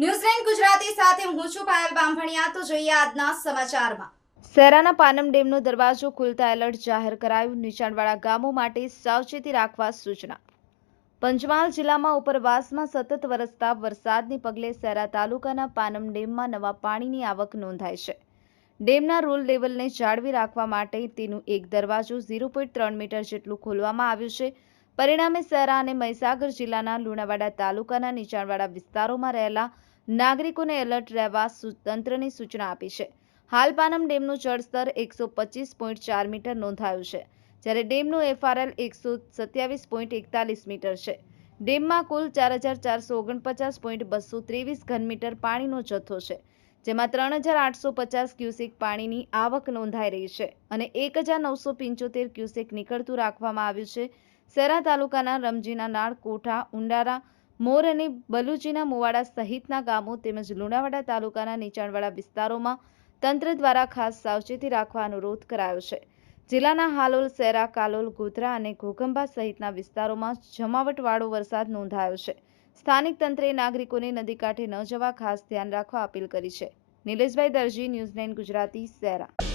ન્યૂઝલેન્ડ ગુજરાતી સાથે હું છું પાયલ બામભણિયા. તો જોઈએ આજના સમાચારમાં. શહેરાના પાનમ ડેમનો દરવાજો ખુલતા એલર્ટ જાહેર કરાયું નીચાણવાળા ગામો માટે સાવચેતી રાખવા સૂચના. પંચમહાલ જિલ્લામાં ઉપરવાસમાં સતત વરસતા વરસાદને પગલે શહેરા તાલુકાના પાનમ ડેમમાં નવા પાણીની આવક નોંધાઈ છે. ડેમના રૂલ લેવલને જાળવી રાખવા માટે તેનું એક દરવાજો ઝીરો પોઈન્ટ ત્રણ મીટર જેટલું ખોલવામાં આવ્યું છે. પરિણામે શહેરા અને મહીસાગર જિલ્લાના લુણાવાડા તાલુકાના નીચાણવાળા વિસ્તારોમાં રહેલા નાગરિકોને એલર્ટ રહેવા તંત્રની સૂચના આપી છે. હાલ પાનમ ડેમનું જળસ્તર એકસો મીટર નોંધાયું છે, જ્યારે ડેમનું એફઆરએલ એકસો મીટર છે. ડેમમાં કુલ ચાર ઘનમીટર પાણીનો જથ્થો છે, જેમાં ત્રણ હજાર આઠસો પચાસ ક્યુસેક પાણીની આવક નોંધાઈ રહી છે અને એક હજાર નવસો પંચોતેર ક્યુસેક નીકળતું રાખવામાં આવ્યું છે. સેરા તાલુકાના રમજીના નાળ, કોઠા, ઉંડારા મોર અને બલુચીના મુવાડા સહિતના ગામો તેમજ લુણાવાડા તાલુકાના નીચાણવાળા વિસ્તારોમાં તંત્ર દ્વારા ખાસ સાવચેતી રાખવા અનુરોધ કરાયો છે. જિલ્લાના હાલોલ, સેરા, કાલોલ, ગોધરા અને ઘોઘંબા સહિતના વિસ્તારોમાં જમાવટવાળો વરસાદ નોંધાયો છે. સ્થાનિક તંત્રે નાગરિકોને નદી કાંઠે ન જવા ખાસ ધ્યાન રાખવા અપીલ કરી છે. નિલેશભાઈ દરજી, ન્યૂઝ નાઇન ગુજરાતી, સેરા.